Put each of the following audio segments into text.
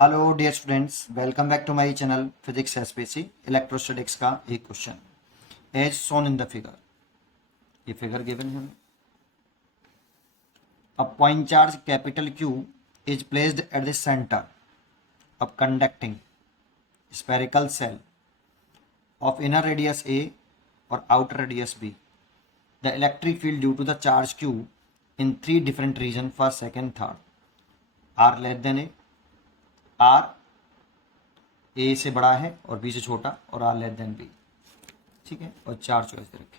Hello dear students, welcome back to my channel physics SPC electrostatics का एक question as shown in the figure. ये figure given है। A point charge capital Q is placed at the centre of conducting spherical shell of inner radius A और outer radius B। The electric field due to the charge Q in three different region first second third R less than A, R A से बड़ा है और B से छोटा, और are less then B. ठीक है, और चार चॉइस दे रखे।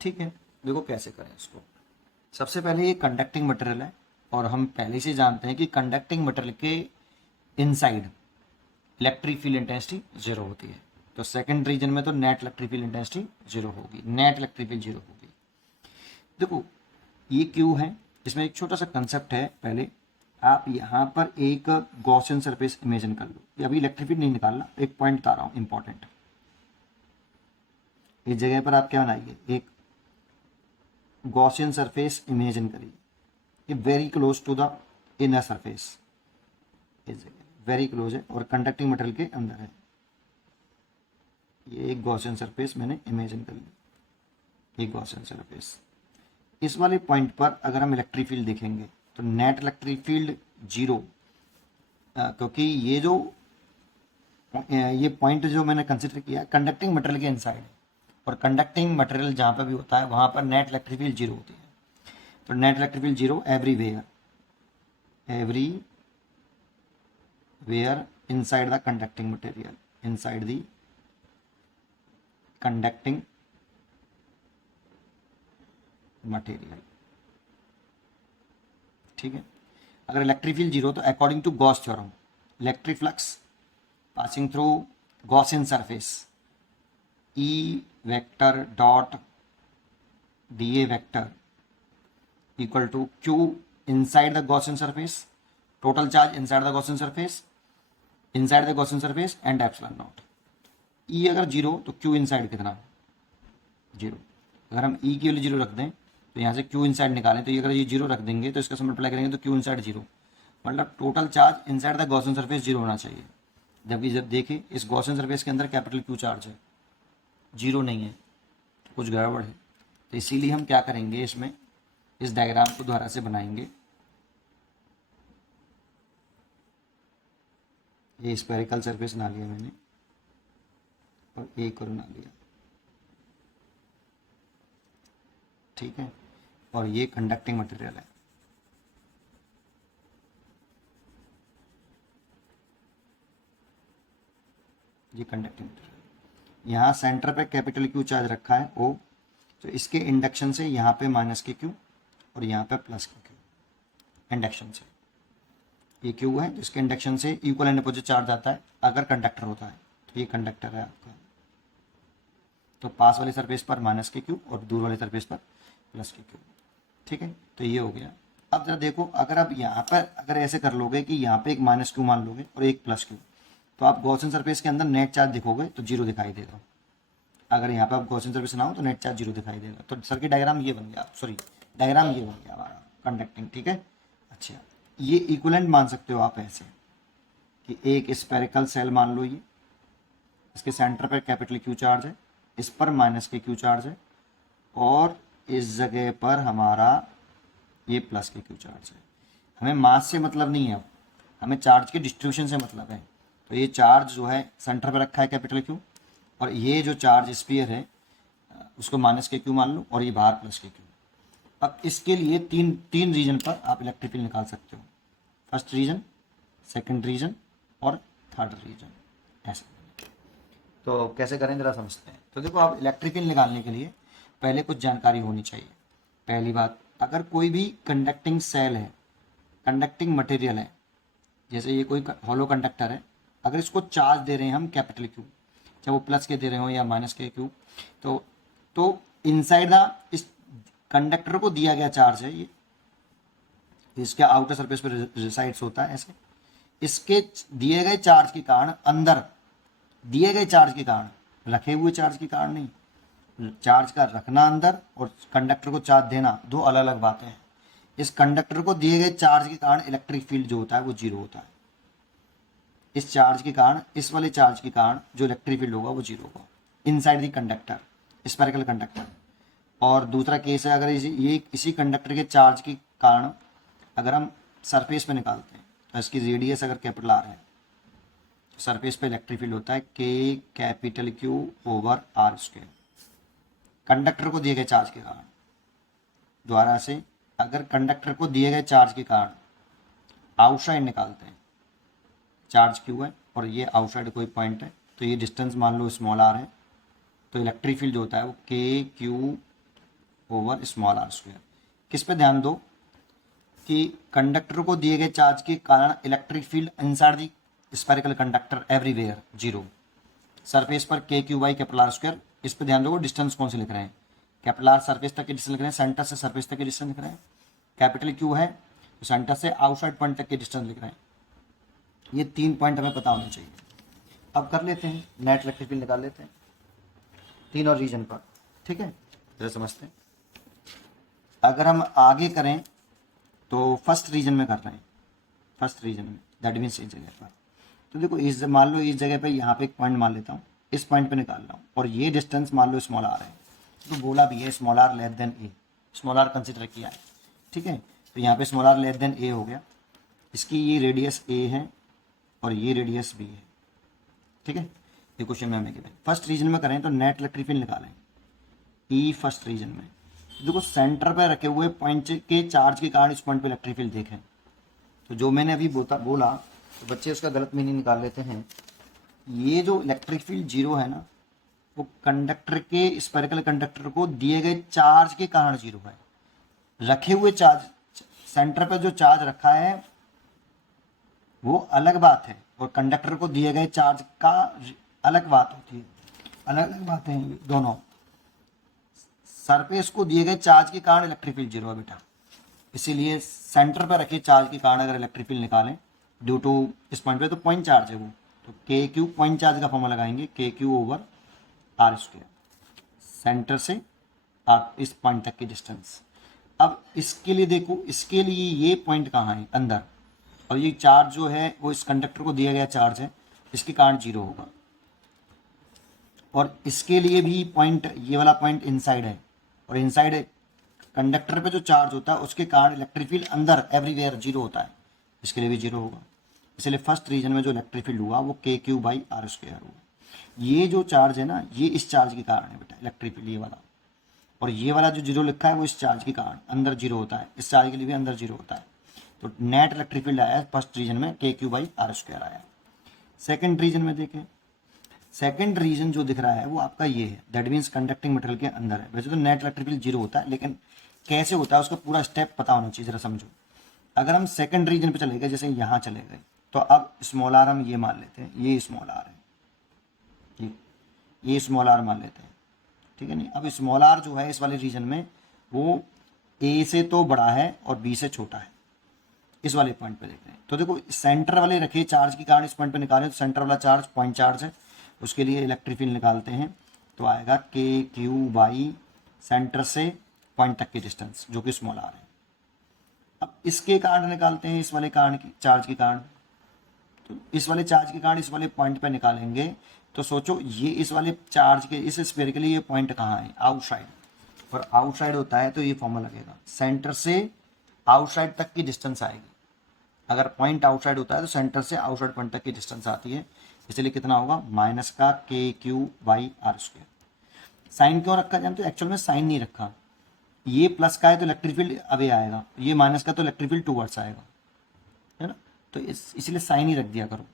ठीक है, देखो कैसे करें इसको। सबसे पहले ये कंडक्टिंग मटेरियल है और हम पहले से जानते हैं कि कंडक्टिंग मटेरियल के inside electric field intensity zero होती है। तो सेकंड रीजन में तो net electric field intensity zero होगी, नेट इलेक्ट्रिक फील्ड जीरो होगी। देखो ये क्यू है, इसमें एक छोटा सा कंसेप्ट है। पहले आप यहाँ पर एक गॉसियन सरफेस इमेजिन कर लो। ये अभी इलेक्ट्रिक फील्ड नहीं निकालना, एक पॉइंट बता रहा हूँ इंपॉर्टेंट। इस जगह पर आप क्या बनाइए, एक गॉसियन सरफेस इमेजिन करिए। ये very close to the inner surface, इस जगह वेरी क्लोज है और कंडक्टिंग मटेरियल के अंदर है। ये एक गॉसियन सरफेस मैंने इमेजिन कर ली, एक गॉसियन सरफेस। इस वाले पॉइंट पर अगर हम इलेक्ट्रिक फील्ड देखेंगे तो नेट इलेक्ट्रिक फील्ड जीरो, क्योंकि ये पॉइंट जो मैंने कंसिडर किया कंडक्टिंग मटेरियल के इनसाइड है, और कंडक्टिंग मटेरियल जहाँ पर भी होता है वहाँ पर नेट इलेक्ट्रिक फील्ड जीरो होती है। तो net electric field zero everywhere inside the conducting material, inside the conducting material. ठीक है, अगर इलेक्ट्रिक फील्ड जीरो तो according to Gauss theorem electric flux passing through Gaussian surface E vector dot dA vector equal to Q inside the Gaussian surface, total charge inside the Gaussian surface, inside the Gaussian surface and epsilon naught. E अगर zero तो Q inside कितना, zero. अगर हम E के लिए zero रख दें तो यहाँ से Q इनसाइड निकालें, तो ये अगर ये जीरो रख देंगे तो इसका से मल्टीप्लाई करेंगे तो Q इनसाइड जीरो, मतलब total charge inside the Gaussian surface zero होना चाहिए। जबकि जब देखें इस गॉसियन सरफेस के अंदर कैपिटल Q चार्ज है, जीरो नहीं है, कुछ गड़बड़ है। तो इसीलिए हम क्या करेंगे, इसमें इस डायग्राम को दोबारा से बनाएंगे। ये स्फेरिकल सरफेस बना लिया मैंने और एक और बना लिया। ठीक है, और ये कंडक्टिंग मटेरियल है। ये कंडक्टिंग मटेरियल, यहाँ सेंटर पे कैपिटल Q चार्ज रखा है O, तो इसके इंडक्शन से यहाँ पे माइनस के Q और यहाँ पे प्लस के Q, इंडक्शन से ये Q है जिसके इंडक्शन से इक्वल एंड अपोजिट चार्ज आता है अगर कंडक्टर होता है। तो ये कंडक्टर है आपका, तो पास वाले सरफेस पर माइनस के Q और दूर वाले सरफेस पर प्लस के Q। ठीक है, तो ये हो गया। अब जरा देखो, अगर आप यहाँ पर अगर ऐसे कर लोगे कि यहाँ पे एक माइनस Q मान लोगे और एक प्लस Q, तो आप गॉसियन सरफेस के अंदर नेट चार्ज दिखोगे तो जीरो दिखाई देगा। अगर यहाँ पे आप गॉसियन सरफेस ना हो तो नेट चार्ज जीरो दिखाई देगा। तो सर्किट डायग्राम ये बन गया, सॉरी डायग्राम ये बन गया हमारा कंडक्टिंग। ठीक है, अच्छा ये इक्विवेलेंट मान सकते हो आप ऐसे कि एक स्फेरिकल सेल मान लो, ये इसके सेंटर पर कैपिटल Q चार्ज है, इस पर माइनस के Q चार्ज है और इस जगह पर हमारा ये प्लस के Q चार्ज है। हमें मास से मतलब नहीं है, अब हमें चार्ज के डिस्ट्रीब्यूशन से मतलब है। तो ये चार्ज जो है सेंटर पर रखा है कैपिटल Q, और ये जो चार्ज स्फीयर है उसको माइनस के Q मान लो और ये बाहर प्लस के Q। अब इसके लिए तीन रीजन पर आप इलेक्ट्रिक फील्ड निकाल सकते हो, फर्स्ट रीजन, सेकंड रीजन और थर्ड रीजन, ऐसे। तो कैसे करें जरा समझते हैं। तो देखो, आप इलेक्ट्रिक फील्ड निकालने के लिए पहले कुछ जानकारी होनी चाहिए। पहली बात, अगर कोई भी कंडक्टिंग सेल है, कंडक्टिंग मटेरियल है, जैसे ये कोई हॉलो कंडक्टर है, अगर इसको चार्ज दे रहे हैं हम कैपिटल Q, चाहे वो प्लस के दे रहे हो या माइनस के Q, तो इनसाइड द इस कंडक्टर को दिया गया चार्ज है, ये इसके आउटर सरफेस पर रिसाइड्स होता है ऐसे। इसके दिए गए चार्ज के कारण अंदर, दिए गए चार्ज के कारण, रखे हुए चार्ज के कारण नहीं, चार्ज का रखना अंदर और कंडक्टर को चार्ज देना दो अलग अलग बातें हैं। इस कंडक्टर को दिए गए चार्ज के कारण इलेक्ट्रिक फील्ड जो होता है वो जीरो होता है। इस चार्ज के कारण, इस वाले चार्ज के कारण जो इलेक्ट्रिक फील्ड होगा वो जीरो होगा inside the conductor, spherical conductor. और दूसरा केस है, अगर ये इसी कंडक्टर के चार्ज के कारण अगर हम सरफेस पे निकालते हैं तो इसकी रेडियस अगर कैपिटल आर है, सरफेस पे इलेक्ट्रिक फील्ड होता है k capital Q over R square. Conductor को दिए गए चार्ज के कारण, द्वारा से अगर कंडक्टर को दिए गए चार्ज के कारण आउटसाइड निकालते हैं, चार्ज क्यू है और ये आउटसाइड कोई पॉइंट है, तो ये डिस्टेंस मान लो स्मॉल आर है, तो इलेक्ट्रिक फील्ड जो होता है वो k Q over small R square. किस पे ध्यान दो कि कंडक्टर को दिए गए चार्ज के कारण electric field inside the spherical conductor everywhere zero, surface पर के Q by capital R square. इस पे ध्यान दो डिस्टेंस कौन से लिख रहे हैं, कैपिटल आर सरफेस तक की डिस्टेंस लिख रहे हैं, सेंटर से सरफेस तक की डिस्टेंस लिख रहे हैं, कैपिटल क्यू है तो सेंटर से आउटसाइड पॉइंट तक की डिस्टेंस लिख रहे हैं। ये 3 पॉइंट हमें पता होने चाहिए। अब कर लेते हैं, नेट इलेक्ट्रिक फील्ड निकाल लेते हैं तीनों रीजन पर, ठीक है, जरा समझते हैं। अगर हम आगे करें तो फर्स्ट रीजन में कर रहे हैं, फर्स्ट रीजन में दैट मीन्स इस जगह पर। तो देखो इस मान लो इस जगह पे यहाँ पे एक पॉइंट मान लेता हूँ, इस पॉइंट पे निकाल रहा हूँ और ये डिस्टेंस मान लो स्मॉल आर है, तो बोला भी है small R less than A, small R consider किया है, ठीक है। तो यहाँ पे small R less than A हो गया, इसकी ये रेडियस ए है और ये रेडियस बी है, ठीक है। ये क्वेश्चन में हमें गिवन। फर्स्ट रीजन में करें तो नेट इलेक्ट्रिक फील्ड निकालें ई फर्स्ट रीजन में। देखो सेंटर पर रखे हुए पॉइंट के चार्ज के कारण इस पॉइंट पे इलेक्ट्रिक फील्ड देखें, तो जो मैंने अभी बोला तो बच्चे उसका गलत मीनिंग निकाल लेते हैं। ये जो इलेक्ट्रिक फील्ड जीरो है ना, वो कंडक्टर के, स्फेरिकल कंडक्टर को दिए गए चार्ज के कारण जीरो है। रखे हुए चार्ज, सेंटर पर जो चार्ज रखा है वो अलग बात है, और कंडक्टर को दिए गए चार्ज का अलग बात होती है, अलग अलग बातें हैं दोनों। सरफेस को दिए गए चार्ज के कारण इलेक्ट्रिक फील्ड जीरो है बेटा, इसीलिए सेंटर पर रखे चार्ज के कारण अगर इलेक्ट्रिक फील्ड निकालें ड्यू टू इस पॉइंट पे, तो पॉइंट चार्ज है वो, तो के क्यू पॉइंट चार्ज का फॉर्मूला लगाएंगे k Q over R square, centre से इस पॉइंट तक की डिस्टेंस। अब इसके लिए देखो, इसके लिए ये पॉइंट कहाँ है, अंदर, और ये चार्ज जो है वो इस कंडक्टर को दिया गया चार्ज है, इसके कारण जीरो होगा। और इसके लिए भी पॉइंट, ये वाला पॉइंट इनसाइड है, और इनसाइड कंडक्टर पे जो चार्ज होता है उसके कारण इलेक्ट्रिक फील्ड अंदर एवरीवेयर जीरो होता है, इसके लिए भी जीरो होगा। इसलिए फर्स्ट रीजन में जो इलेक्ट्रिक फील्ड हुआ वो k Q by R square हुआ। ये जो चार्ज है ना, ये इस चार्ज के कारण है बेटा इलेक्ट्रिक फील्ड, ये वाला, और ये वाला जो जीरो लिखा है वो इस चार्ज के कारण अंदर जीरो होता है, इस चार्ज के लिए भी अंदर जीरो होता है। तो नेट इलेक्ट्रिक फील्ड आया फर्स्ट रीजन में के क्यू बाई आर स्क्वायर आया। सेकेंड रीजन में देखें, सेकेंड रीजन जो दिख रहा है वो आपका ये है, दैट मीन्स कंडक्टिंग मटेरियल के अंदर है। वैसे तो नेट इलेक्ट्रिक फील्ड जीरो होता है, लेकिन कैसे होता है उसका पूरा स्टेप पता होना चाहिए, जरा समझो। अगर हम सेकंड रीजन पे चले गए, जैसे यहाँ चले गए, तो अब स्मॉल आर हम ये मान लेते हैं, ये स्मॉल आर है, ये स्मॉल आर मान लेते हैं, ठीक है नहीं। अब स्मॉल आर जो है इस वाले रीजन में वो ए से तो बड़ा है और बी से छोटा है, इस वाले पॉइंट पे देख रहे हैं। तो देखो सेंटर वाले रखे चार्ज के कारण इस पॉइंट पे निकालें, तो सेंटर वाला चार्ज पॉइंट चार्ज है, उसके लिए इलेक्ट्रिक फील्ड निकालते हैं तो आएगा के क्यू बाई सेंटर से पॉइंट तक की डिस्टेंस जो कि स्मॉल आर है। अब इसके कारण निकालते हैं, इस वाले कारण की, चार्ज के कारण, तो इस वाले चार्ज के कारण इस वाले पॉइंट पे निकालेंगे, तो सोचो ये इस वाले चार्ज के इस स्फीयर के लिए ये पॉइंट कहाँ है, आउटसाइड, और आउटसाइड होता है तो ये फॉर्मूला लगेगा, सेंटर से आउटसाइड तक की डिस्टेंस आएगी। अगर पॉइंट आउटसाइड होता है तो सेंटर से आउटसाइड पॉइंट तक की डिस्टेंस आती है, इसलिए कितना होगा माइनस का k Q by R square. Sign क्यों रखा जाए, तो एक्चुअल में साइन नहीं रखा, ये प्लस का है तो इलेक्ट्रिक फील्ड अवे आएगा, ये माइनस का तो इलेक्ट्रिक फील्ड टूवर्ड्स आएगा, है ना। तो इसलिए साइन ही रख दिया करो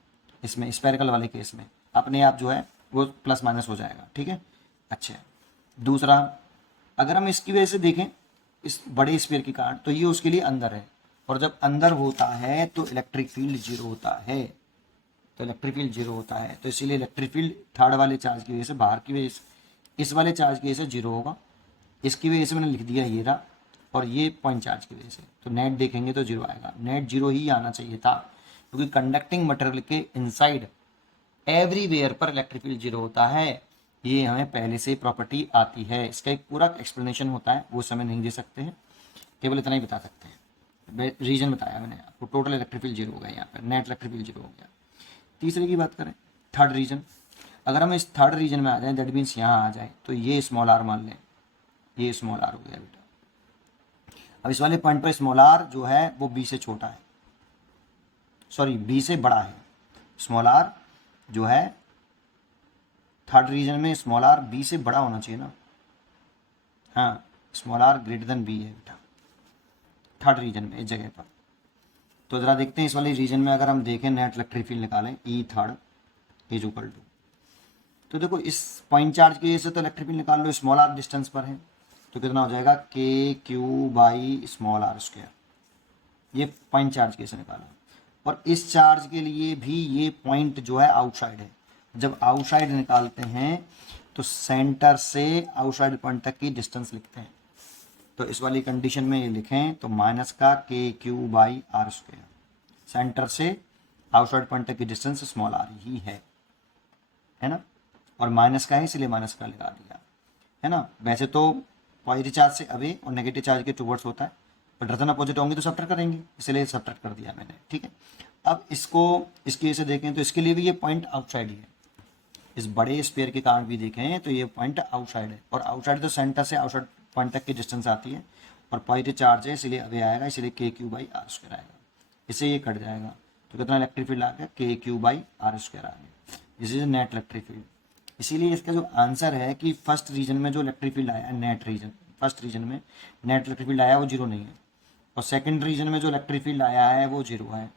इसमें, स्फेरिकल वाले केस में अपने आप जो है वो प्लस माइनस हो जाएगा, ठीक है। अच्छा, दूसरा अगर हम इसकी वजह से देखें इस बड़े स्फीयर के कारण, तो ये उसके लिए अंदर है, और जब अंदर होता है तो इलेक्ट्रिक फील्ड जीरो होता है, तो इलेक्ट्रिक फील्ड जीरो होता है, तो इसीलिए इलेक्ट्रिक फील्ड थर्ड वाले चार्ज की वजह से, बाहर की वजह से, इस वाले चार्ज की वजह से जीरो होगा। इसकी वजह से मैंने लिख दिया ये रहा, और ये पॉइंट चार्ज की वजह से, तो नेट देखेंगे तो जीरो आएगा, नेट जीरो ही आना चाहिए था, क्योंकि कंडक्टिंग मटेरियल के इनसाइड एवरीवेयर पर इलेक्ट्रिक फील्ड जीरो होता है, ये हमें पहले से प्रॉपर्टी आती है। इसका एक पूरा एक्सप्लेनेशन होता है, वो समय नहीं दे सकते हैं, केवल इतना ही बता सकते हैं। रीजन बताया मैंने आपको, टोटल इलेक्ट्रिक फील्ड जीरो हो गया, यहाँ पर नेट इलेक्ट्रिक फील्ड जीरो हो गया। तीसरे की बात करें, थर्ड रीजन, अगर हम इस थर्ड रीजन में आ जाएं, दैट मीन्स यहाँ आ जाए, तो ये स्मॉल आर मान लें, ये स्मॉल आर हो गया बेटा। अब इस वाले पॉइंट पर स्मॉल आर जो है वो बी से छोटा है, सॉरी बी से बड़ा है। स्मॉल आर जो है थर्ड रीजन में, स्मॉल आर बी से बड़ा होना चाहिए ना, हाँ small R greater than B है बेटा थर्ड रीजन में इस जगह पर। तो ज़रा देखते हैं इस वाले रीजन में अगर हम देखें नेट इलेक्ट्रिक फील्ड निकालें, E third is equal to, तो देखो इस पॉइंट चार्ज की वजह से तो इलेक्ट्रिक फील्ड निकाल लो, स्मॉल आर डिस्टेंस पर है, तो कितना हो जाएगा k Q by small R square, ये पॉइंट चार्ज कैसे निकाला। और इस चार्ज के लिए भी ये पॉइंट जो है आउटसाइड है, जब आउटसाइड निकालते हैं तो सेंटर से आउटसाइड पॉइंट तक की डिस्टेंस लिखते हैं, तो इस वाली कंडीशन में ये लिखें तो माइनस का k Q by R square, centre से आउटसाइड पॉइंट तक की डिस्टेंस स्मॉल आर ही है ना, और माइनस का है इसलिए माइनस का लगा दिया, है ना। वैसे तो पॉजिटिव चार्ज से अवे और नेगेटिव चार्ज के टुवर्ड्स होता है, बट रिटर्न अपोजिट होंगे तो सब्ट्रैक्ट करेंगे, इसलिए सब्ट्रैक्ट कर दिया मैंने, ठीक है। अब इसको इसकी वजह से देखें तो इसके लिए भी ये पॉइंट आउटसाइड ही है, इस बड़े स्पेयर के कारण भी देखें तो ये पॉइंट आउटसाइड है, और आउटसाइड तो सेंटर से आउटसाइड पॉइंट तक की डिस्टेंस आती है, और पॉजिटिव चार्ज है इसलिए अवे आएगा, इसलिए के क्यू बाई आर स्क्वायर आएगा, इससे ये कट जाएगा, तो कितना इलेक्ट्रिक फील्ड आ गया के क्यू बाई आर स्क्वायर आ गया, this is net electric field. इसीलिए इसका जो आंसर है कि फर्स्ट रीजन में जो इलेक्ट्रिक फील्ड आया नेट रीजन, फर्स्ट रीजन में नेट इलेक्ट्रिक फील्ड आया वो जीरो नहीं है, और सेकंड रीजन में जो इलेक्ट्रिक फील्ड आया है वो जीरो है,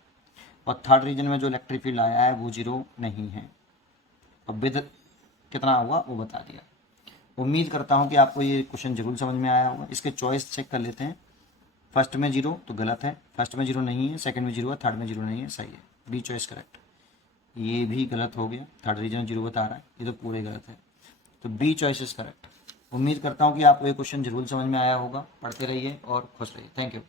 और थर्ड रीजन में जो इलेक्ट्रिक फील्ड आया है वो जीरो नहीं है, और विद कितना हुआ वो बता दिया। उम्मीद करता हूँ कि आपको ये क्वेश्चन जरूर समझ में आया होगा। इसके चॉइस चेक कर लेते हैं, फर्स्ट में जीरो तो गलत है, फर्स्ट में जीरो नहीं है, सेकंड में जीरो है, थर्ड में जीरो नहीं है, सही है, बी चॉइस करेक्ट। ये भी गलत हो गया, थर्ड रीजन जीरो बता रहा है, ये तो पूरे गलत है, तो बी चॉइस इज करेक्ट। उम्मीद करता हूँ कि आपको ये क्वेश्चन जरूर समझ में आया होगा। पढ़ते रहिए और खुश रहिए, थैंक यू।